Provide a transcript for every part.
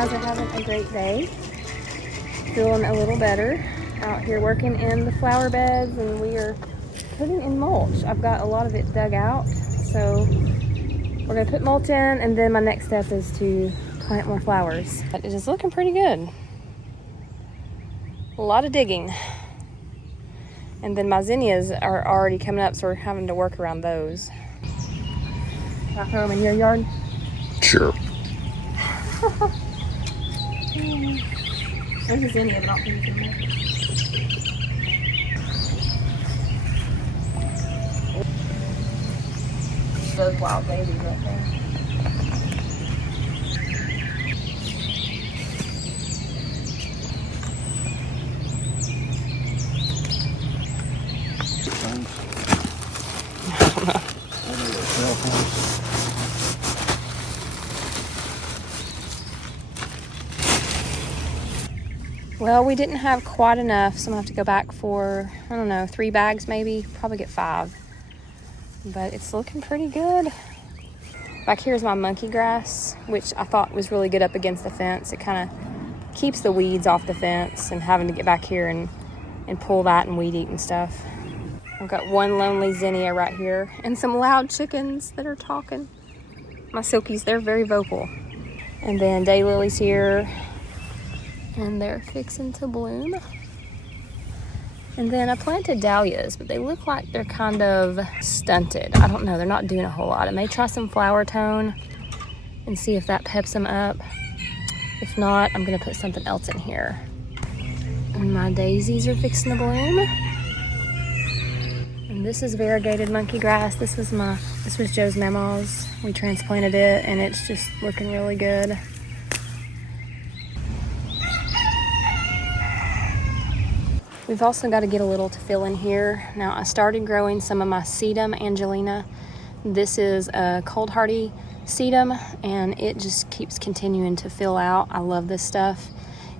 guys are having a great day. Feeling a little better. Out here working in the flower beds, and we are putting in mulch. I've got a lot of it dug out, so we're gonna put mulch in, and then my next step is to plant more flowers. But it is looking pretty good. A lot of digging. And then my zinnias are already coming up, so we're having to work around those. Can I throw them in your yard? Sure. There's a zinnia, but I don't think it's in there. Those wild babies right there. Well, we didn't have quite enough, so I'm gonna have to go back for, I don't know, 3 bags maybe, probably get 5. But it's looking pretty good. Back here is my monkey grass, which I thought was really good up against the fence. It kind of keeps the weeds off the fence, and having to get back here and pull that and weed eat and stuff. I've got one lonely zinnia right here and some loud chickens that are talking. My silkies, they're very vocal. And then daylilies here, and they're fixing to bloom. And then I planted dahlias, but they look like they're kind of stunted. I don't know, they're not doing a whole lot. I may try some flower tone and see if that peps them up. If not, I'm gonna put something else in here. And my daisies are fixing to bloom. And this is variegated monkey grass. This was Joe's Mama's. We transplanted it, and it's just looking really good. We've also got to get a little to fill in here. Now, I started growing some of my sedum Angelina. This is a cold hardy sedum, and it just keeps continuing to fill out. I love this stuff.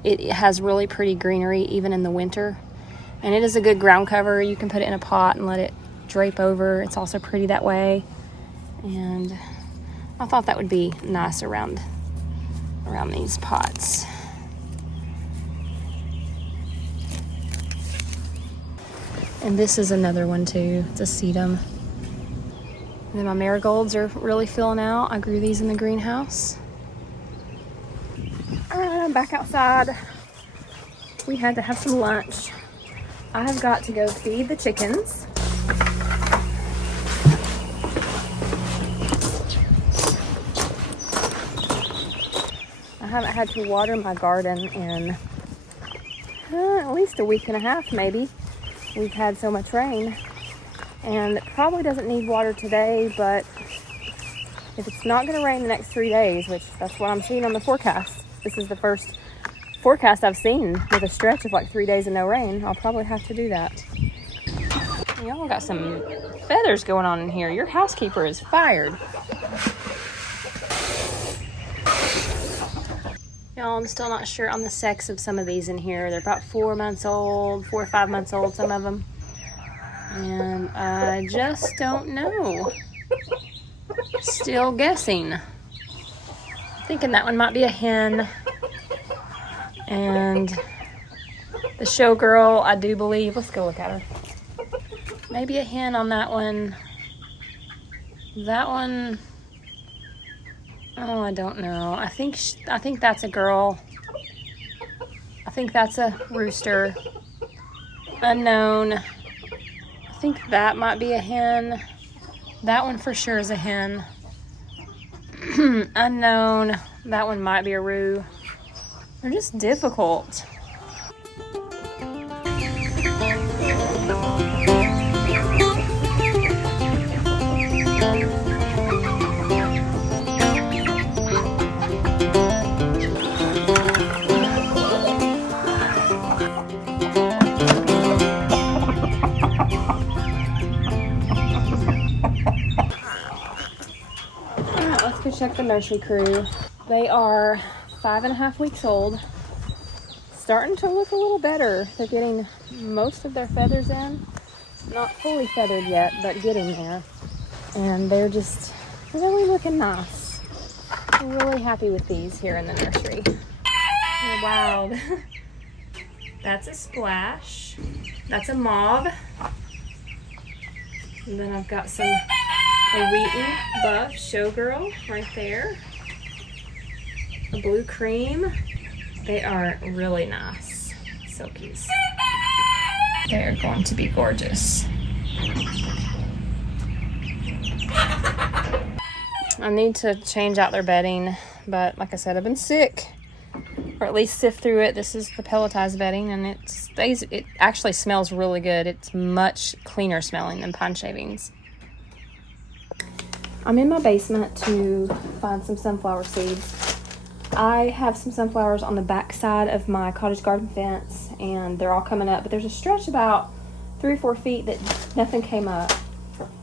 It has really pretty greenery even in the winter, and it is a good ground cover. You can put it in a pot and let it drape over. It's also pretty that way, and I thought that would be nice around these pots. And this is another one too. It's a sedum. And then my marigolds are really filling out. I grew these in the greenhouse. All right, I'm back outside. We had to have some lunch. I have got to go feed the chickens. I haven't had to water my garden in at least a week and a half maybe. We've had so much rain, and it probably doesn't need water today, but if it's not going to rain the next 3 days, which that's what I'm seeing on the forecast, this is the first forecast I've seen with a stretch of like 3 days of no rain, I'll probably have to do that. Y'all got some feathers going on in here. Your housekeeper is fired. Y'all, I'm still not sure on the sex of some of these in here. They're about 4 months old, 4 or 5 months old, some of them. And I just don't know. Still guessing. Thinking that one might be a hen. And the showgirl, I do believe, let's go look at her. Maybe a hen on that one. That one, oh, I don't know. I think that's a girl. I think that's a rooster. Unknown. I think that might be a hen. That one for sure is a hen. Unknown. That one might be a roo. They're just difficult. Check the nursery crew. They are 5.5 weeks old. Starting to look a little better. They're getting most of their feathers in. Not fully feathered yet, but getting there. And they're just really looking nice. I'm really happy with these here in the nursery. They're wild. That's a splash. That's a mauve. And then I've got a Wheaton buff showgirl right there. A blue cream. They are really nice silkies. They are going to be gorgeous. I need to change out their bedding, but like I said, I've been sick, or at least sift through it. This is the pelletized bedding, and it actually smells really good. It's much cleaner smelling than pine shavings. I'm in my basement to find some sunflower seeds. I have some sunflowers on the back side of my cottage garden fence, and they're all coming up, but there's a stretch about 3 or 4 feet that nothing came up.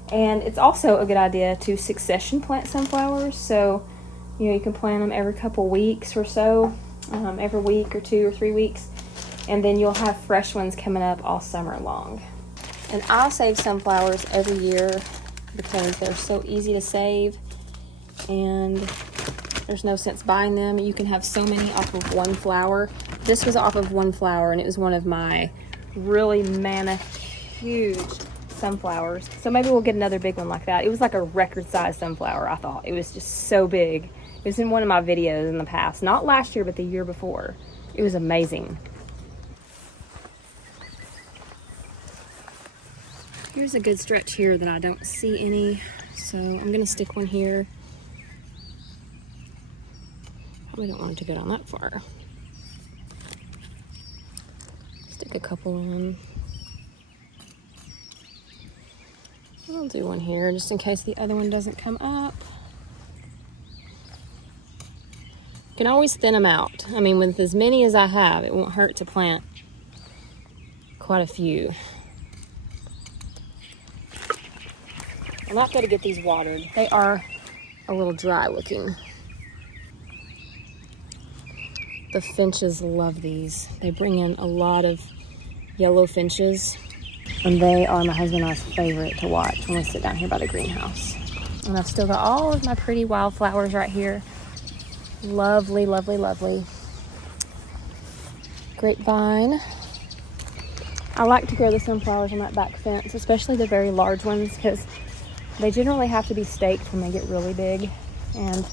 And it's also a good idea to succession plant sunflowers, so you can plant them every couple weeks or so, every week or 2 or 3 weeks, and then you'll have fresh ones coming up all summer long. And I save sunflowers every year because they're so easy to save, and there's no sense buying them. You can have so many off of one flower. This was off of one flower, and it was one of my really mammoth, huge sunflowers. So maybe we'll get another big one like that. It was like a record-sized sunflower, I thought. It was just so big. It was in one of my videos in the past. Not last year, but the year before. It was amazing. Here's a good stretch here that I don't see any, so I'm going to stick one here. Probably don't want it to go down that far. Stick a couple in. I'll do one here just in case the other one doesn't come up. You can always thin them out. I mean, with as many as I have, it won't hurt to plant quite a few. I'm not going to get these watered. They are a little dry looking. The finches love these. They bring in a lot of yellow finches. And they are my husband and I's favorite to watch when we sit down here by the greenhouse. And I've still got all of my pretty wildflowers right here. Lovely, lovely, lovely. Grapevine. I like to grow the sunflowers on that back fence, especially the very large ones, because they generally have to be staked when they get really big. And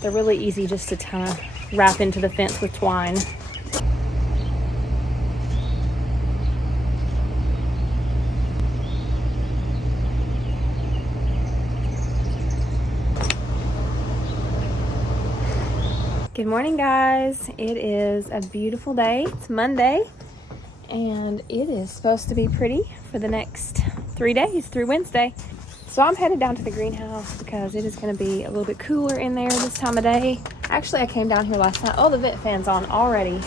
they're really easy just to kind of wrap into the fence with twine. Good morning, guys. It is a beautiful day. It's Monday, and it is supposed to be pretty for the next 3 days through Wednesday. So I'm headed down to the greenhouse because it is going to be a little bit cooler in there this time of day. Actually, I came down here last night. Oh, the vent fan's on already.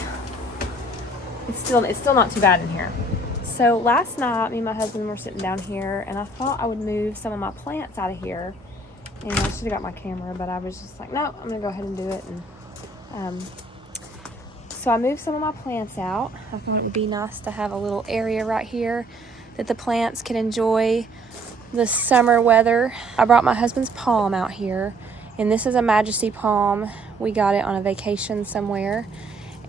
It's still not too bad in here. So last night, me and my husband were sitting down here, and I thought I would move some of my plants out of here. And I should have got my camera, but I was just like, no, I'm going to go ahead and do it. And so I moved some of my plants out. I thought it would be nice to have a little area right here that the plants can enjoy the summer weather. I brought my husband's palm out here, and this is a Majesty palm. We got it on a vacation somewhere,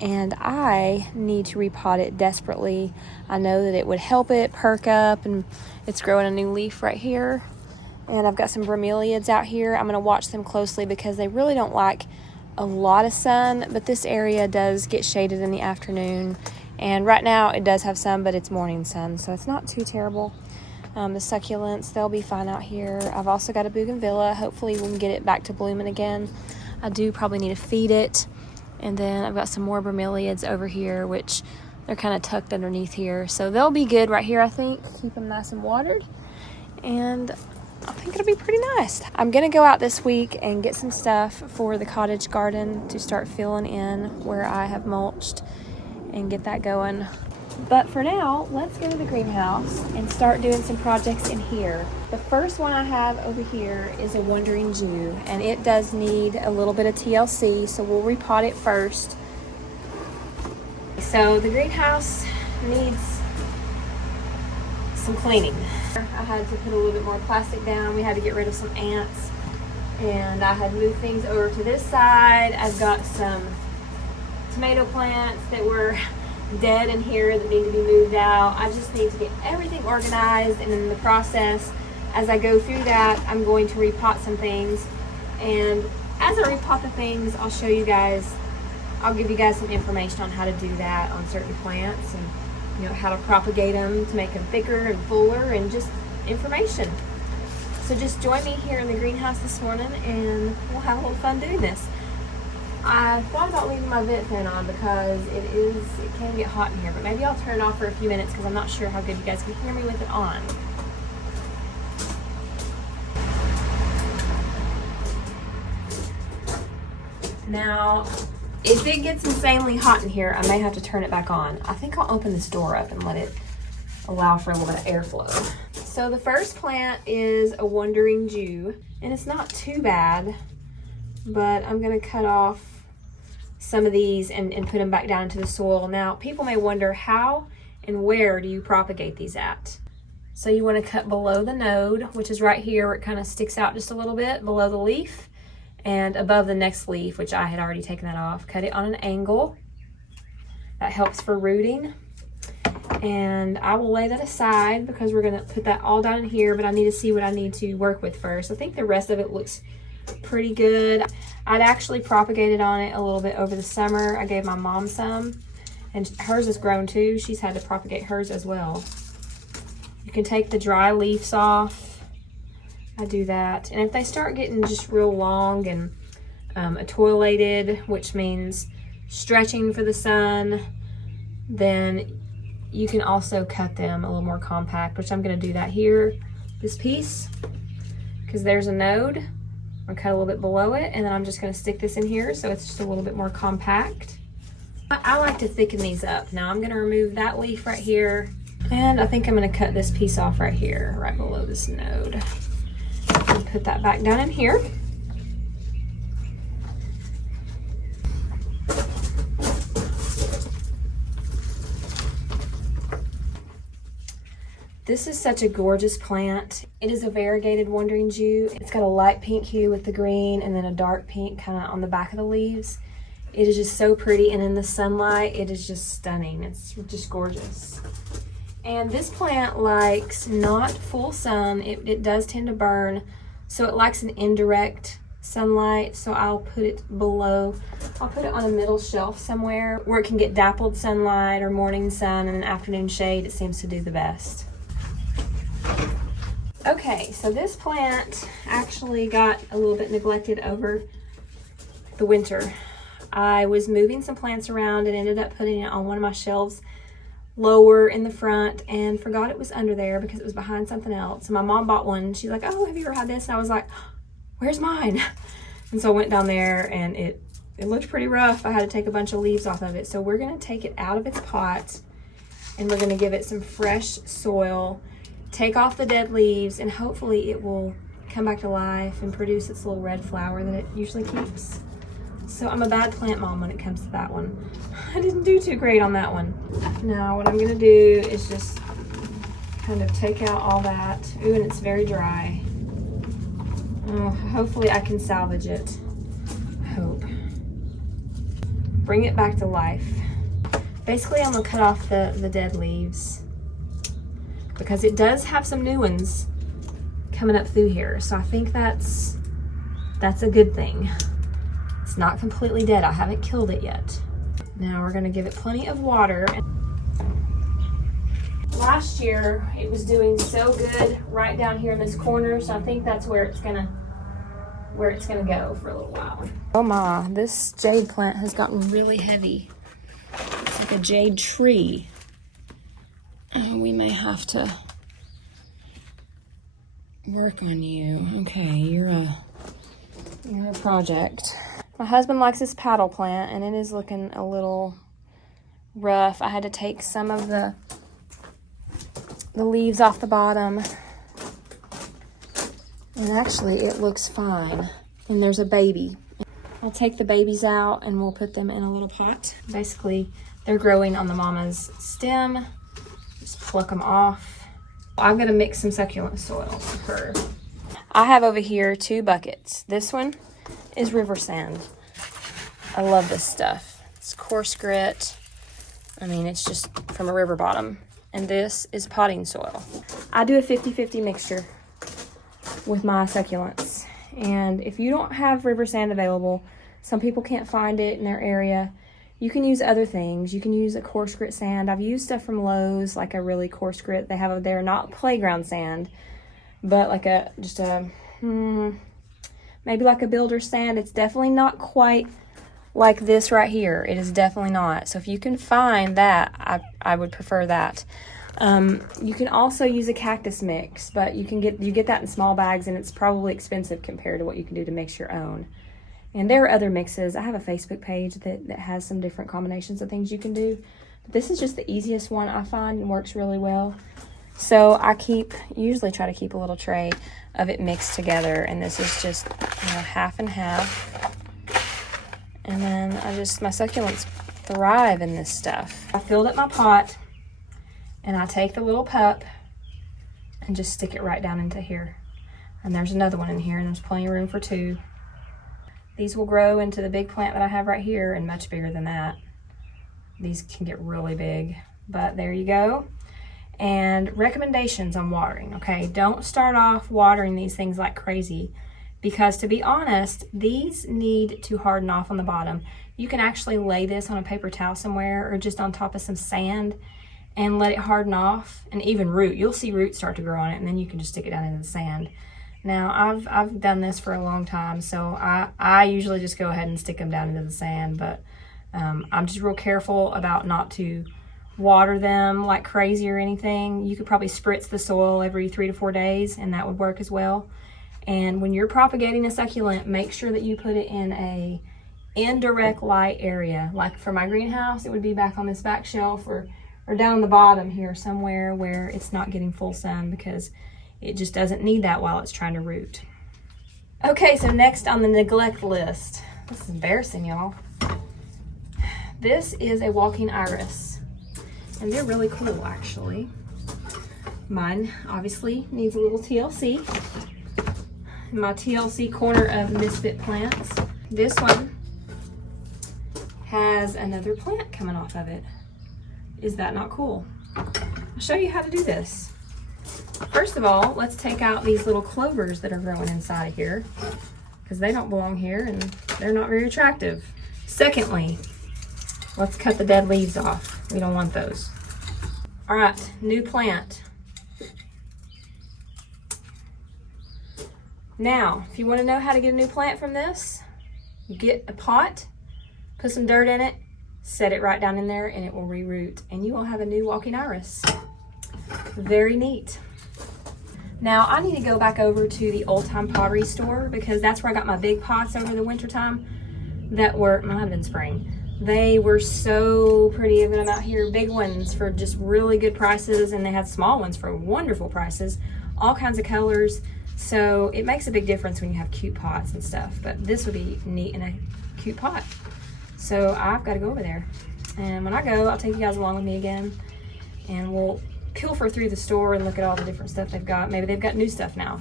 and I need to repot it desperately. I know that it would help it perk up, and it's growing a new leaf right here. And I've got some bromeliads out here. I'm going to watch them closely because they really don't like a lot of sun, but this area does get shaded in the afternoon, and right now it does have some, but it's morning sun, so it's not too terrible. The succulents, they'll be fine out here. I've also got a bougainvillea. Hopefully we can get it back to blooming again. I do probably need to feed it. And then I've got some more bromeliads over here, which they're kind of tucked underneath here, so they'll be good right here, I think. Keep them nice and watered, and I think it'll be pretty nice. I'm gonna go out this week and get some stuff for the cottage garden to start filling in where I have mulched and get that going. But for now, let's go to the greenhouse and start doing some projects in here. The first one I have over here is a Wandering Jew, and it does need a little bit of TLC, so we'll repot it first. So the greenhouse needs some cleaning. I had to put a little bit more plastic down. We had to get rid of some ants, and I had moved things over to this side. I've got some tomato plants that were dead in here that need to be moved out. I just need to get everything organized, and in the process, as I go through that, I'm going to repot some things. And as I repot the things, I'll show you guys, I'll give you guys some information on how to do that on certain plants, and you know, how to propagate them to make them thicker and fuller, and just information. So just join me here in the greenhouse this morning and we'll have a little fun doing this. I thought about leaving my vent fan on because it can get hot in here, but maybe I'll turn it off for a few minutes because I'm not sure how good you guys can hear me with it on. Now, if it gets insanely hot in here, I may have to turn it back on. I think I'll open this door up and let it allow for a little bit of airflow. So the first plant is a wandering Jew, and it's not too bad, but I'm gonna cut off some of these and put them back down into the soil. Now, people may wonder, how and where do you propagate these at? So you wanna cut below the node, which is right here where it kind of sticks out just a little bit below the leaf, and above the next leaf, which I had already taken that off. Cut it on an angle. That helps for rooting. And I will lay that aside because we're gonna put that all down in here, but I need to see what I need to work with first. I think the rest of it looks pretty good. I'd actually propagated on it a little bit over the summer. I gave my mom some, and hers has grown too. She's had to propagate hers as well. You can take the dry leaves off. I do that. And if they start getting just real long and attenuated, which means stretching for the sun, then you can also cut them a little more compact, which I'm gonna do that here, this piece, because there's a node. I'm gonna cut a little bit below it, and then I'm just gonna stick this in here so it's just a little bit more compact. I like to thicken these up. Now I'm gonna remove that leaf right here, and I think I'm gonna cut this piece off right here, right below this node. And put that back down in here. This is such a gorgeous plant. It is a variegated wandering Jew. It's got a light pink hue with the green and then a dark pink kind of on the back of the leaves. It is just so pretty, and in the sunlight, it is just stunning. It's just gorgeous. And this plant likes not full sun. It does tend to burn, so it likes an indirect sunlight. So I'll put it below. I'll put it on a middle shelf somewhere where it can get dappled sunlight or morning sun and afternoon shade. It seems to do the best. Okay, so this plant actually got a little bit neglected over the winter. I was moving some plants around and ended up putting it on one of my shelves lower in the front and forgot it was under there because it was behind something else. And my mom bought one. She's like, "Oh, have you ever had this?" And I was like, "Where's mine?" And so I went down there, and it looked pretty rough. I had to take a bunch of leaves off of it. So we're gonna take it out of its pot, and we're gonna give it some fresh soil, take off the dead leaves, and hopefully it will come back to life and produce its little red flower that it usually keeps. So I'm a bad plant mom when it comes to that one. I didn't do too great on that one. Now what I'm gonna do is just kind of take out all that. Ooh, and it's very dry. Oh, hopefully I can salvage it. I hope. Bring it back to life. Basically, I'm gonna cut off the dead leaves because it does have some new ones coming up through here. So I think that's a good thing. It's not completely dead. I haven't killed it yet. Now we're gonna give it plenty of water. Last year, it was doing so good right down here in this corner, so I think that's where it's gonna go for a little while. Oh my, this jade plant has gotten really heavy. It's like a jade tree. We may have to work on you. Okay, you're a project. My husband likes this paddle plant, and it is looking a little rough. I had to take some of the leaves off the bottom, and actually it looks fine. And there's a baby. I'll take the babies out and we'll put them in a little pot. Basically, they're growing on the mama's stem. Just pluck them off. I'm gonna mix some succulent soil for her. I have over here 2 buckets. This one is river sand. I love this stuff. It's coarse grit. I mean, it's just from a river bottom. And this is potting soil. I do a 50-50 mixture with my succulents. And if you don't have river sand available, some people can't find it in their area, you can use other things. You can use a coarse grit sand. I've used stuff from Lowe's, like a really coarse grit they have over there, not playground sand, but like maybe like a builder sand. It's definitely not quite like this right here. It is definitely not. So if you can find that, I would prefer that. You can also use a cactus mix, but you get that in small bags, and it's probably expensive compared to what you can do to mix your own. And there are other mixes. I have a Facebook page that has some different combinations of things you can do. But this is just the easiest one I find and works really well. So I usually try to keep a little tray of it mixed together, and this is just half and half. And then my succulents thrive in this stuff. I filled up my pot, and I take the little pup and just stick it right down into here. And there's another one in here, and there's plenty of room for 2. These will grow into the big plant that I have right here, and much bigger than that. These can get really big, but there you go. And recommendations on watering, okay? Don't start off watering these things like crazy, because to be honest, these need to harden off on the bottom. You can actually lay this on a paper towel somewhere or just on top of some sand and let it harden off and even root. You'll see roots start to grow on it, and then you can just stick it down into the sand. Now, I've done this for a long time, so I usually just go ahead and stick them down into the sand, but I'm just real careful about not to water them like crazy or anything. You could probably spritz the soil every 3 to 4 days, and that would work as well. And when you're propagating a succulent, make sure that you put it in a indirect light area. Like for my greenhouse, it would be back on this back shelf or down the bottom here somewhere where it's not getting full sun, because it just doesn't need that while it's trying to root. Okay, so next on the neglect list. This is embarrassing, y'all. This is a walking iris, and they're really cool, actually. Mine obviously needs a little TLC. My TLC corner of misfit plants. This one has another plant coming off of it. Is that not cool? I'll show you how to do this. First of all, let's take out these little clovers that are growing inside of here, because they don't belong here and they're not very attractive. Secondly, let's cut the dead leaves off. We don't want those. All right, new plant. Now, if you want to know how to get a new plant from this, you get a pot, put some dirt in it, set it right down in there, and it will reroot, and you will have a new walking iris. Very neat. Now, I need to go back over to the Old Time Pottery store, because that's where I got my big pots over the winter time that were, might have been spring. They were so pretty. I've got them out here, big ones for just really good prices, and they had small ones for wonderful prices, all kinds of colors. So it makes a big difference when you have cute pots and stuff, but this would be neat in a cute pot. So I've got to go over there, and when I go, I'll take you guys along with me again, and we'll pilfer through the store and look at all the different stuff they've got. Maybe they've got new stuff now.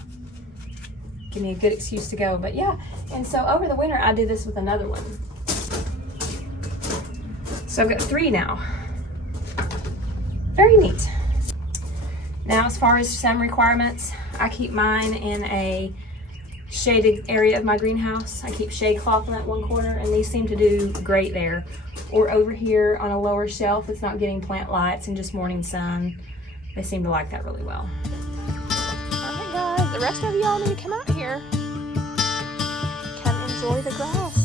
Give me a good excuse to go. But yeah, and so over the winter I did this with another one. So I've got 3 now. Very neat. Now, as far as sun requirements, I keep mine in a shaded area of my greenhouse. I keep shade cloth in that one corner, and these seem to do great there. Or over here on a lower shelf, it's not getting plant lights and just morning sun. They seem to like that really well. All right, guys, the rest of y'all need to come out here. Come enjoy the grass.